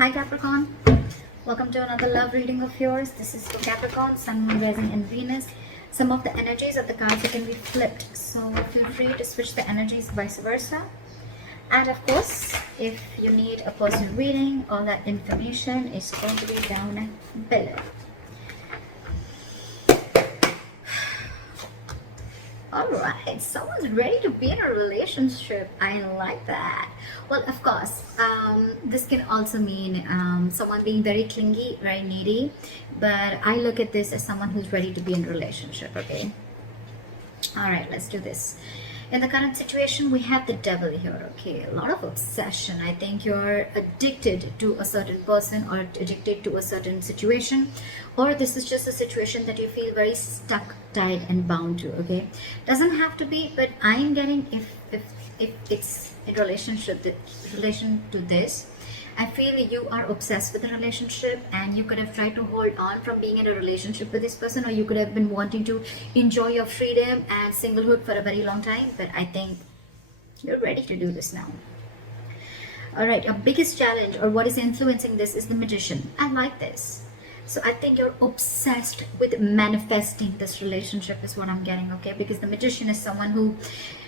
Hi Capricorn, welcome to another love reading of yours. This is for Capricorn, Sun, Moon, Rising and Venus. Some of the energies of the cards can be flipped, so feel free to switch the energies vice versa. And of course, if you need a personal reading, all that information is going to be down below. Alright, someone's ready to be in a relationship. I like that. Well, of course, this can also mean someone being very clingy, very needy. But I look at this as someone who's ready to be in a relationship, okay? Alright, let's do this. In the current situation, we have the devil here, okay? A lot of obsession. I think you're addicted to a certain person or addicted to a certain situation. Or this is just a situation that you feel very stuck, tied and bound to, okay? Doesn't have to be, but I'm getting if it's in relation to this, I feel you are obsessed with the relationship and you could have tried to hold on from being in a relationship with this person, or you could have been wanting to enjoy your freedom and singlehood for a very long time, but I think you're ready to do this now. Alright, your biggest challenge or what is influencing this is the Magician. I like this. So I think you're obsessed with manifesting this relationship is what I'm getting, okay? Because the Magician is someone who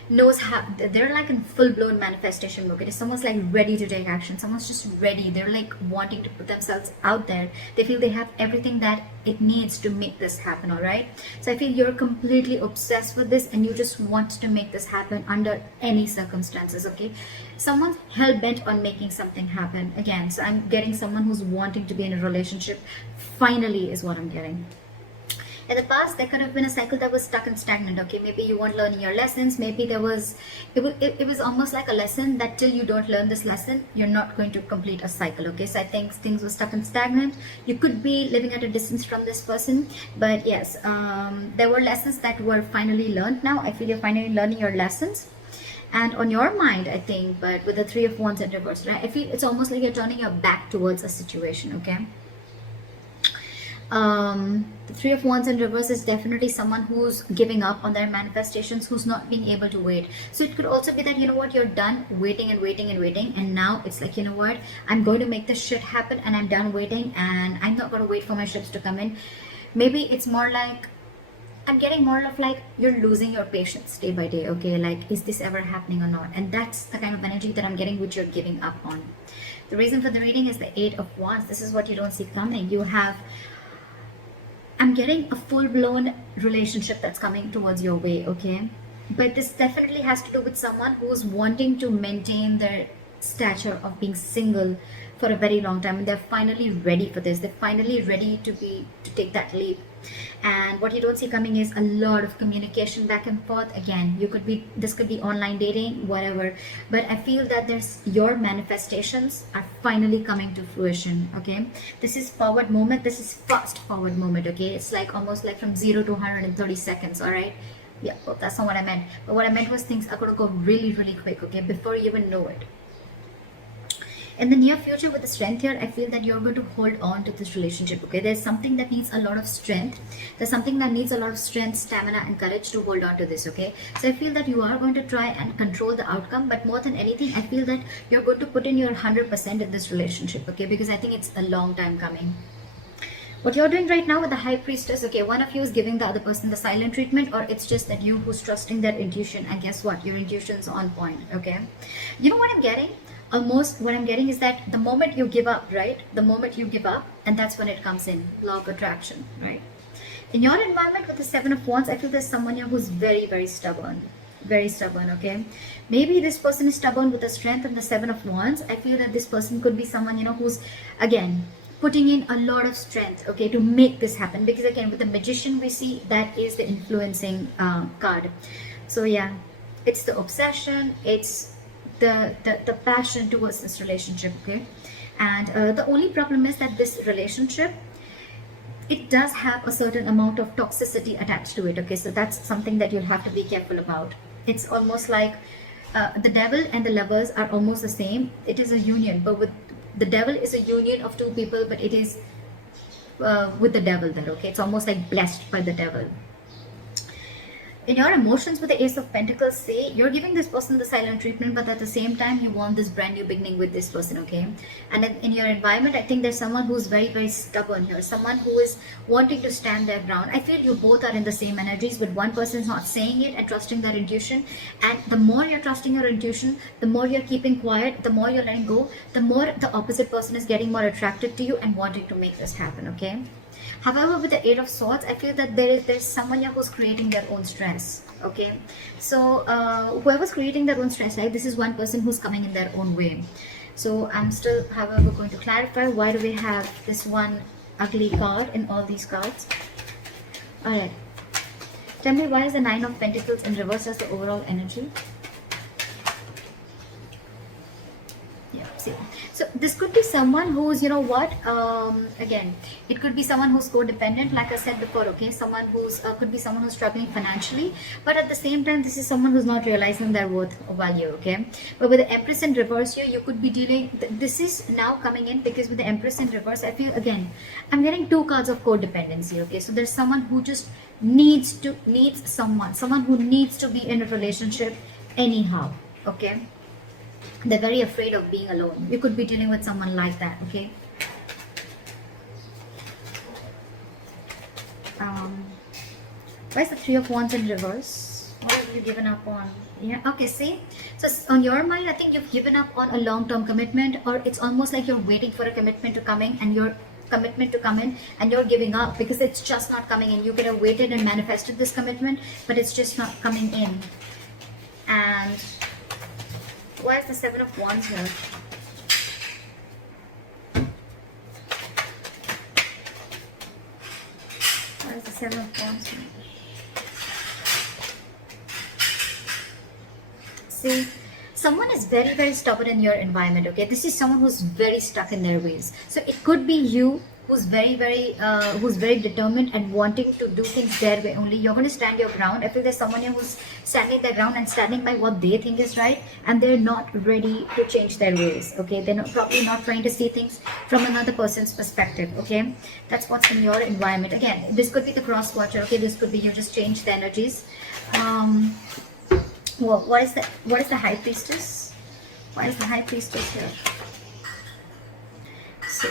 knows how, they're like in full-blown manifestation mode. It is someone's like ready to take action. Someone's just ready. They're like wanting to put themselves out there. They feel they have everything that it needs to make this happen, all right? So I feel you're completely obsessed with this and you just want to make this happen under any circumstances, okay? Someone's hell-bent on making something happen again. So I'm getting someone who's wanting to be in a relationship finally is what I'm getting. In the past, there could have been a cycle that was stuck and stagnant, okay? Maybe you weren't learning your lessons. Maybe there was, it was almost like a lesson that till you don't learn this lesson, you're not going to complete a cycle, okay? So I think things were stuck and stagnant. You could be living at a distance from this person, but yes, there were lessons that were finally learned now. I feel you're finally learning your lessons. And on your mind, I think, but with the Three of Wands in reverse, right? I feel it's almost like you're turning your back towards a situation, okay? The Three of Wands in reverse is definitely someone who's giving up on their manifestations, who's not being able to wait. So it could also be that, you know what, you're done waiting and waiting and waiting, and now it's like, you know what, I'm going to make this shit happen and I'm done waiting and I'm not going to wait for my ships to come in. Maybe it's more like, I'm getting more of like you're losing your patience day by day, okay? Like, is this ever happening or not? And that's the kind of energy that I'm getting, which you're giving up on. The reason for the reading is the Eight of Wands. This is what you don't see coming. You have, I'm getting a full-blown relationship that's coming towards your way, okay? But this definitely has to do with someone who's wanting to maintain their stature of being single for a very long time, and they're finally ready for this. They're finally ready to take that leap. And what you don't see coming is a lot of communication back and forth. Again, this could be online dating, whatever, but I feel that your manifestations are finally coming to fruition, okay? This is forward moment. This is fast forward moment, okay? It's like almost like from 0 to 130 seconds, all right? Yeah, well, that's not what I meant. But what I meant was things are going to go really, really quick, okay? Before you even know it. In the near future with the Strength here, I feel that you're going to hold on to this relationship, okay? There's something that needs a lot of strength. There's something that needs a lot of strength, stamina and courage to hold on to this, okay? So I feel that you are going to try and control the outcome, but more than anything, I feel that you're going to put in your 100% in this relationship, okay? Because I think it's a long time coming. What you're doing right now with the High Priestess, okay, one of you is giving the other person the silent treatment, or it's just that you who's trusting their intuition, and guess what? Your intuition's on point, okay? You know what I'm getting? Almost what I'm getting is that the moment you give up, right? The moment you give up, and that's when it comes in, law of attraction, right? In your environment with the Seven of Wands, I feel there's someone here who's very, very stubborn, okay? Maybe this person is stubborn with the Strength and the Seven of Wands. I feel that this person could be someone, you know, who's, again, putting in a lot of strength, okay, to make this happen. Because again, with the Magician, we see that is the influencing card. So yeah, it's the obsession, it's the passion towards this relationship, okay? And the only problem is that this relationship, it does have a certain amount of toxicity attached to it, okay? So that's something that you'll have to be careful about. It's almost like the Devil and the Lovers are almost the same. It is a union, but with the Devil is a union of two people, but it is with the Devil there, okay? It's almost like blessed by the Devil. In your emotions with the Ace of Pentacles, say you're giving this person the silent treatment, but at the same time you want this brand new beginning with this person, okay? And in your environment, I think there's someone who's very, very stubborn here, someone who is wanting to stand their ground. I feel you both are in the same energies, but one person's not saying it and trusting their intuition. And the more you're trusting your intuition, the more you're keeping quiet, the more you're letting go, the more the opposite person is getting more attracted to you and wanting to make this happen, okay? However, with the Eight of Swords, I feel that there's someone here who's creating their own stress, okay? So whoever's creating their own stress, right, this is one person who's coming in their own way. So I'm still, however, going to clarify, why do we have this one ugly card in all these cards? Alright, tell me, why is the Nine of Pentacles in reverse as the overall energy? Yeah, see. So this could be someone who's, you know what, again, it could be someone who's codependent, like I said before, okay? Someone who's, could be someone who's struggling financially, but at the same time, this is someone who's not realizing their worth or value, okay? But with the Empress in reverse here, you could be dealing, this is now coming in because with the Empress in reverse, I feel, again, I'm getting two cards of codependency, okay? So there's someone who just needs someone who needs to be in a relationship anyhow, okay? They're very afraid of being alone. You could be dealing with someone like that, okay? Where's the Three of Wands in reverse? What have you given up on? Yeah, okay, see? So on your mind, I think you've given up on a long-term commitment, or it's almost like you're waiting for a commitment to come in and you're giving up because it's just not coming in. You could have waited and manifested this commitment, but it's just not coming in. And why is the Seven of Wands here? Why is the Seven of Wands here? See, someone is very, very stubborn in your environment, okay? This is someone who's very stuck in their ways. So it could be you who's very determined and wanting to do things their way only. You're going to stand your ground. I feel there's someone here who's standing their ground and standing by what they think is right, and they're not ready to change their ways, okay? They're probably not trying to see things from another person's perspective, okay? That's what's in your environment. Again, this could be the cross watcher, okay? This could be you just change the energies. Well, what is the High Priestess? Why is the High Priestess here? So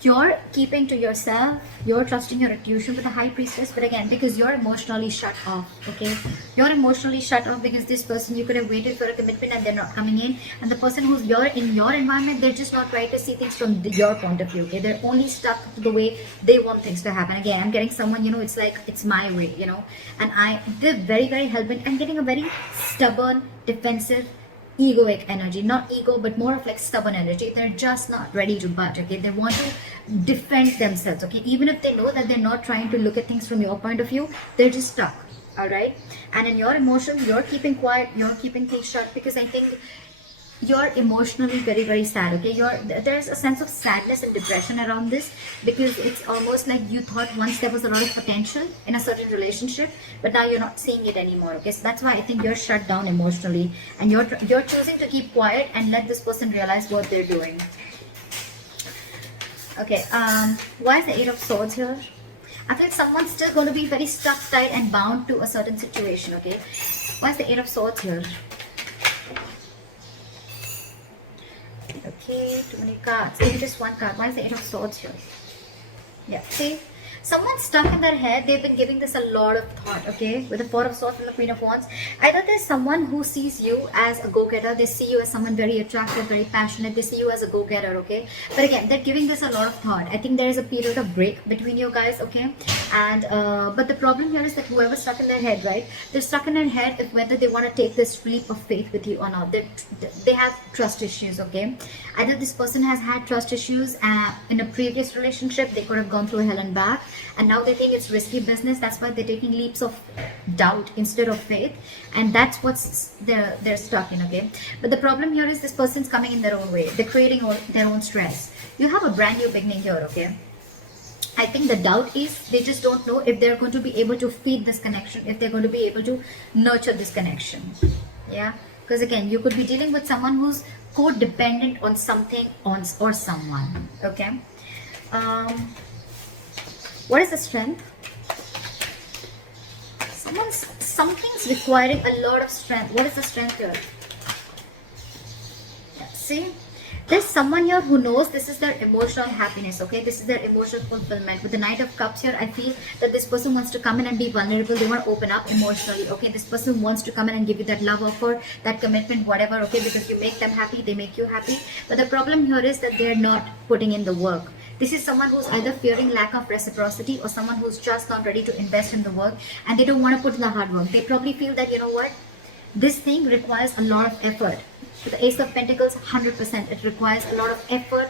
you're keeping to yourself, you're trusting your intuition with the High Priestess, but again, because you're emotionally shut off, okay? You're emotionally shut off because this person, you could have waited for a commitment and they're not coming in. And the person who's in your environment, they're just not trying to see things from your point of view, okay? They're only stuck to the way they want things to happen. Again, I'm getting someone, you know, it's like, it's my way, you know? And they're very, very hell-bent. I'm getting a very stubborn, defensive, egoic energy, not ego, but more of like stubborn energy. They're just not ready to budge, okay? They want to defend themselves, okay? Even if they know that they're not trying to look at things from your point of view, they're just stuck, all right? And in your emotions, you're keeping quiet, you're keeping things shut because I think you're emotionally very, very sad, okay? There's a sense of sadness and depression around this because it's almost like you thought once there was a lot of potential in a certain relationship, but now you're not seeing it anymore, okay? So that's why I think you're shut down emotionally and you're choosing to keep quiet and let this person realize what they're doing. Okay, why is the Eight of Swords here? I think someone's still going to be very stuck, tight and bound to a certain situation, okay? Why is the Eight of Swords here? Okay, too many cards. Maybe just one card. Why is the Eight of Swords here? Yeah, see? Someone's stuck in their head. They've been giving this a lot of thought, okay? With the Four of Swords and the Queen of Wands. Either there's someone who sees you as a go-getter. They see you as someone very attractive, very passionate. They see you as a go-getter, okay? But again, they're giving this a lot of thought. I think there is a period of break between you guys, okay? And, but the problem here is that whoever's stuck in their head, right? They're stuck in their head if whether they want to take this leap of faith with you or not. They have trust issues, okay? Either this person has had trust issues in a previous relationship. They could have gone through hell and back. And now they think it's risky business. That's why they're taking leaps of doubt instead of faith. And that's what's they're stuck in, okay? But the problem here is this person's coming in their own way. They're creating their own stress. You have a brand new beginning here, okay? I think the doubt is they just don't know if they're going to be able to feed this connection, if they're going to be able to nurture this connection. Yeah? Because again, you could be dealing with someone who's codependent on something or someone, okay? What is the strength? Someone's something's requiring a lot of strength. What is the strength here? Yeah, see, there's someone here who knows this is their emotional happiness, okay? This is their emotional fulfillment. With the Knight of Cups here, I feel that this person wants to come in and be vulnerable. They want to open up emotionally, okay? This person wants to come in and give you that love offer, that commitment, whatever, okay? Because you make them happy, they make you happy. But the problem here is that they're not putting in the work. This is someone who's either fearing lack of reciprocity or someone who's just not ready to invest in the work and they don't want to put in the hard work. They probably feel that, you know what, this thing requires a lot of effort. With the Ace of Pentacles, 100%. It requires a lot of effort,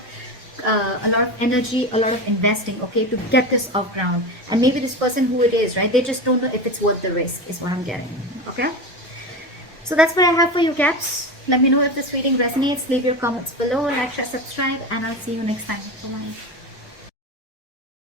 a lot of energy, a lot of investing, okay, to get this off ground. And maybe this person who it is, right, they just don't know if it's worth the risk, is what I'm getting, okay? So that's what I have for you, Caps. Let me know if this reading resonates. Leave your comments below, like, share, subscribe, and I'll see you next time. Bye-bye.